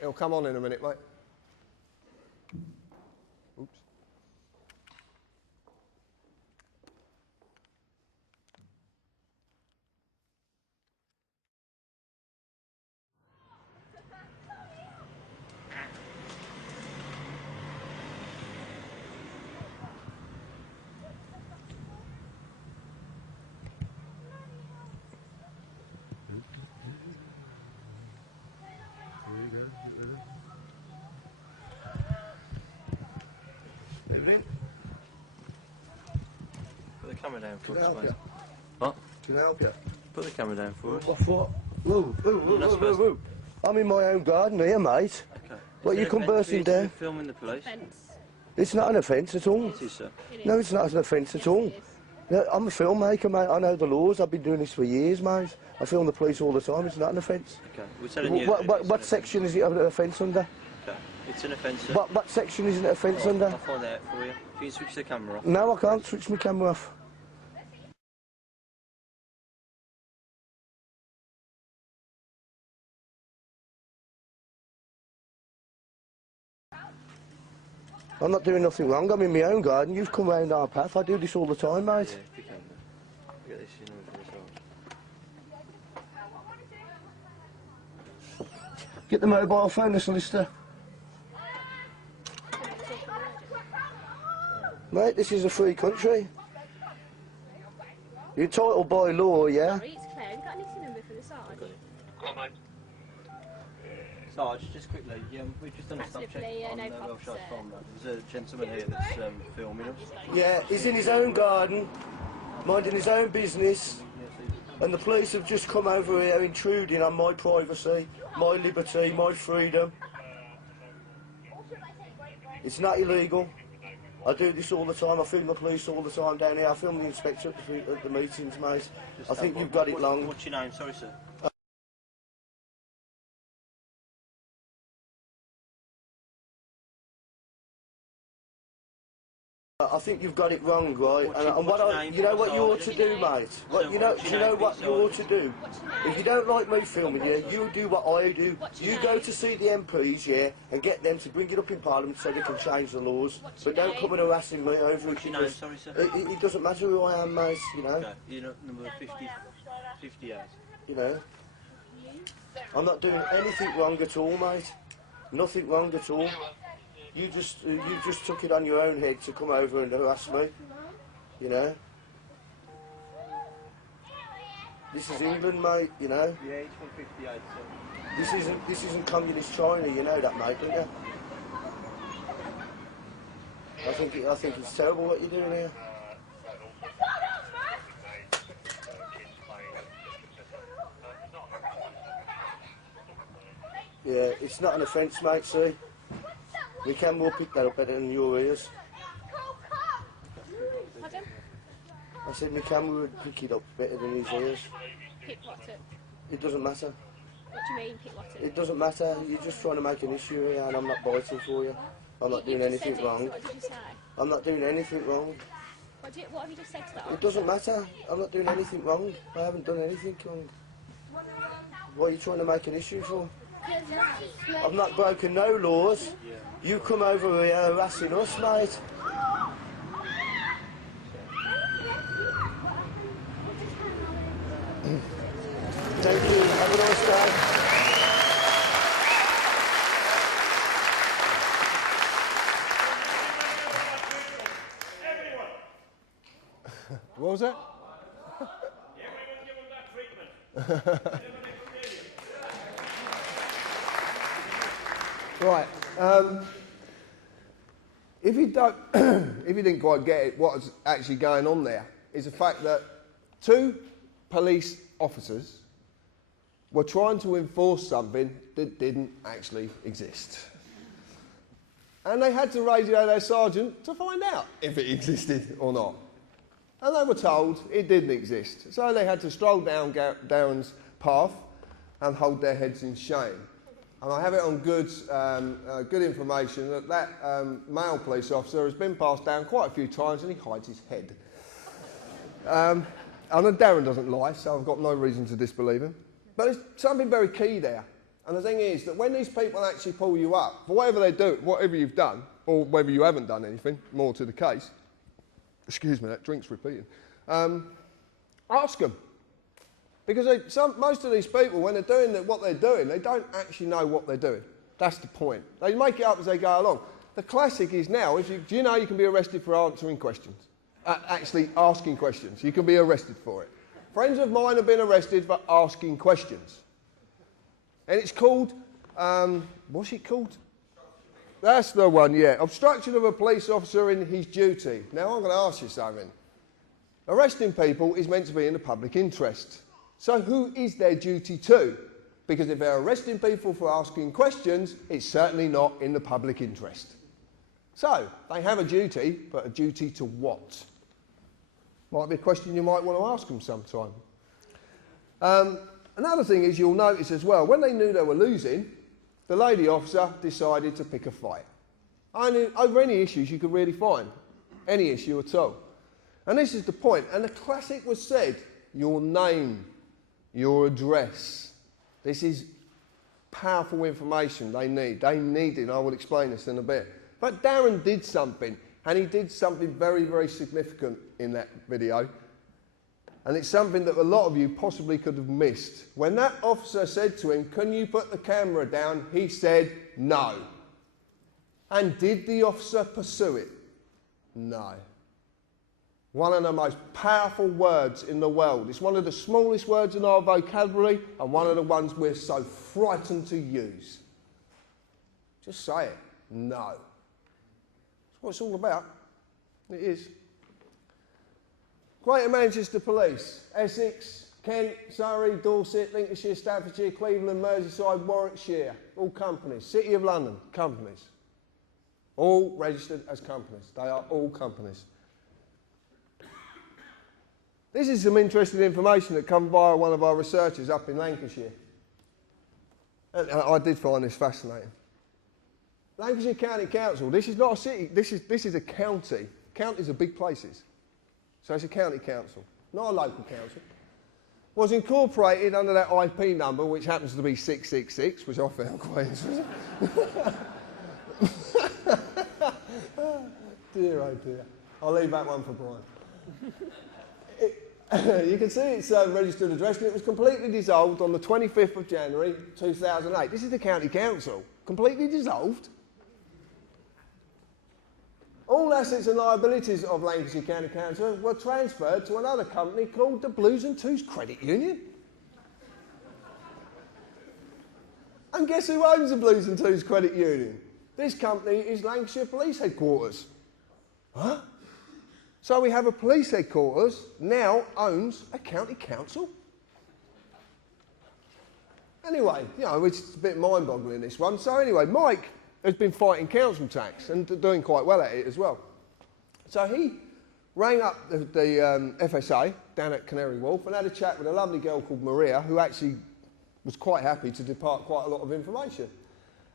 It'll come on in a minute, mate. Oops. Put the camera down for Can I us, help mate. you? What? Can I help you? Put the camera down for us. What? Whoa. I'm in my own garden here, mate. Okay. What, you come bursting down? Filming the police? It's not an offence at all. It is, sir. No, it's not an offence at all. No, I'm a filmmaker, mate. I know the laws. I've been doing this for years, mate. I film the police all the time. It's not an offence. Okay. We're telling you. What section is it an offence under? Okay. It's an offence, sir. What section is it an offence under? I'll find out for you. If you can switch the camera off. No, I can't switch my camera off. I'm not doing nothing wrong. I'm in my own garden. You've come round our path. I do this all the time, mate. Yeah, if you can. I'll get this in for yourself. Get the mobile phone, the solicitor. Mate, this is a free country. You're entitled by law, yeah? Sorry, it's Claire. Have you got anything number for the Sarge? Sarge, just quickly, we've just done a stop check on no Welsh problem, Farm. There's a gentleman here that's filming us. Yeah, he's in his own garden, minding his own business, and the police have just come over here intruding on my privacy, my liberty, my freedom. It's not illegal. I do this all the time. I film the police all the time down here. I film the inspector at the meetings, mate. I think you've got it long. What's your name? Sorry, sir. I think you've got it wrong, right? You know what you ought to do, mate? Do you know what you ought to do? If you don't like me filming you, you do what I do. You go to see the MPs, yeah, and get them to bring it up in Parliament so they can change the laws. But don't come and harassing me over it. Sorry, sir. It doesn't matter who I am, mate, you know. Okay. You're not number 58. You know. I'm not doing anything wrong at all, mate. Nothing wrong at all. You just took it on your own head to come over and harass me, you know. This is England, mate, you know. Yeah, it's from 58, sir. This isn't communist China, you know that, mate, don't you? I think it's terrible what you're doing here. Yeah, it's not an offence, mate, see. The camera will pick that up better than your ears. Pardon? I said my camera would pick it up better than his ears. Pick what up? It doesn't matter. What do you mean, pick what up? It doesn't matter. You're just trying to make an issue here and I'm not biting for you. I'm not doing anything wrong. What did you say? I'm not doing anything wrong. What have you just said to that? It doesn't matter. I'm not doing anything wrong. I haven't done anything wrong. What are you trying to make an issue for? I've not broken no laws. You come over here harassing us, mate. Thank you. Have a nice day. What was that? Right. If you don't, if you didn't quite get it, what's actually going on there is the fact that two police officers were trying to enforce something that didn't actually exist. And they had to radio their sergeant to find out if it existed or not. And they were told it didn't exist. So they had to stroll down Darren's path and hold their heads in shame. And I have it on good information that male police officer has been passed down quite a few times and he hides his head. I know Darren doesn't lie, so I've got no reason to disbelieve him. But there's something very key there. And the thing is that when these people actually pull you up, for whatever they do, whatever you've done, or whether you haven't done anything, more to the case, excuse me, that drink's repeating, ask them. Because most of these people, when they're doing what they're doing, they don't actually know what they're doing. That's the point. They make it up as they go along. The classic is now, do you know you can be arrested for answering questions? Actually asking questions. You can be arrested for it. Friends of mine have been arrested for asking questions. And it's called, what's it called? That's the one, yeah. Obstruction of a police officer in his duty. Now, I'm going to ask you something. Arresting people is meant to be in the public interest. So who is their duty to? Because if they're arresting people for asking questions, it's certainly not in the public interest. So, they have a duty, but a duty to what? Might be a question you might want to ask them sometime. Another thing is you'll notice as well, when they knew they were losing, the lady officer decided to pick a fight. Over any issues you could really find. Any issue at all. And this is the point. And the classic was said, your name, your address. This is powerful information they need. They need it, and I will explain this in a bit. But Darren did something, and he did something very, very significant in that video. And it's something that a lot of you possibly could have missed. When that officer said to him, "Can you put the camera down?" he said, "No." And did the officer pursue it? No. One of the most powerful words in the world. It's one of the smallest words in our vocabulary and one of the ones we're so frightened to use. Just say it. No. That's what it's all about. It is. Greater Manchester Police, Essex, Kent, Surrey, Dorset, Lincolnshire, Staffordshire, Cleveland, Merseyside, Warwickshire, all companies. City of London, companies. All registered as companies. They are all companies. This is some interesting information that come via one of our researchers up in Lancashire. And I did find this fascinating. Lancashire County Council, this is not a city, this is a county. Counties are big places. So it's a county council, not a local council. Was incorporated under that IP number, which happens to be 666, which I found quite interesting. Dear, oh dear. I'll leave that one for Brian. You can see it's a registered address, and it was completely dissolved on the 25th of January 2008. This is the county council, completely dissolved. All assets and liabilities of Lancashire County Council were transferred to another company called the Blues and Twos Credit Union. And guess who owns the Blues and Twos Credit Union? This company is Lancashire Police Headquarters. Huh? So we have a police headquarters now owns a county council? Anyway, you know, it's a bit mind-boggling, this one. So anyway, Mike has been fighting council tax and doing quite well at it as well. So he rang up the FSA down at Canary Wharf and had a chat with a lovely girl called Maria, who actually was quite happy to depart quite a lot of information.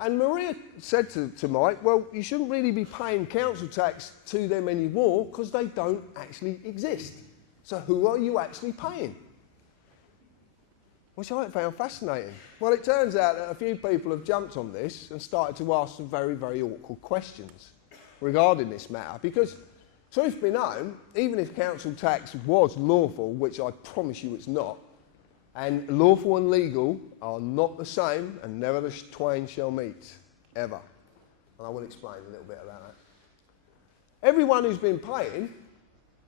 And Maria said to Mike, well, you shouldn't really be paying council tax to them anymore because they don't actually exist. So who are you actually paying? Which I found fascinating. Well, it turns out that a few people have jumped on this and started to ask some very, very awkward questions regarding this matter. Because, truth be known, even if council tax was lawful, which I promise you it's not, and lawful and legal are not the same, and never the twain shall meet, ever. And I will explain a little bit about that. Everyone who's been paying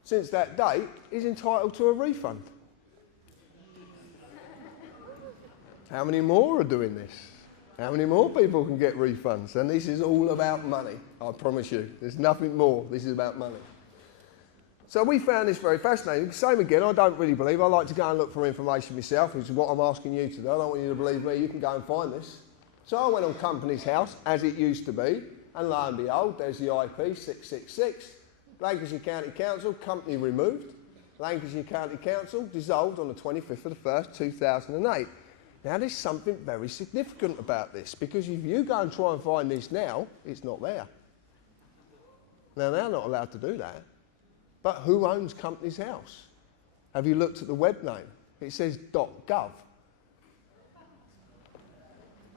since that date is entitled to a refund. How many more are doing this? How many more people can get refunds? And this is all about money, I promise you. There's nothing more. This is about money. So we found this very fascinating. Same again, I don't really believe. I like to go and look for information myself, which is what I'm asking you to do. I don't want you to believe me. You can go and find this. So I went on Company's House, as it used to be, and lo and behold, there's the IP 666. Lancashire County Council, company removed. Lancashire County Council dissolved on the 25th of the 1st, 2008. Now, there's something very significant about this, because if you go and try and find this now, it's not there. Now, they're not allowed to do that. But who owns Company's House? Have you looked at the web name? It says .gov.